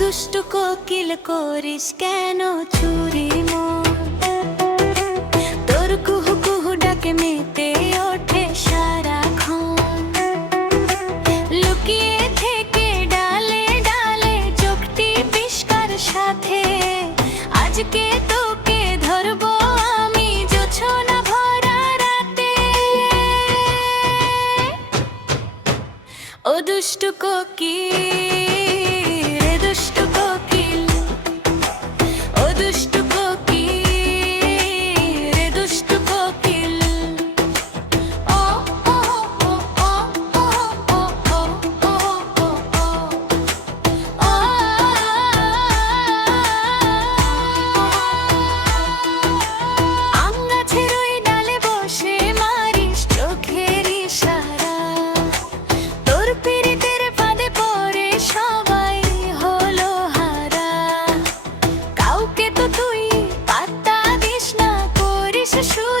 দুষ্টু কোকিল করিস কেন চুরি মন? তোর কুহু কুহু ডাকে মেতে ওঠে সারাক্ষণ। লুকিয়ে থেকে ডালে ডালে চোখটি পিশকার সাথে, আজকে তোকে ধরবো আমি জোছনা ভরা রাতে। ও দুষ্টু কোকিল, শুধু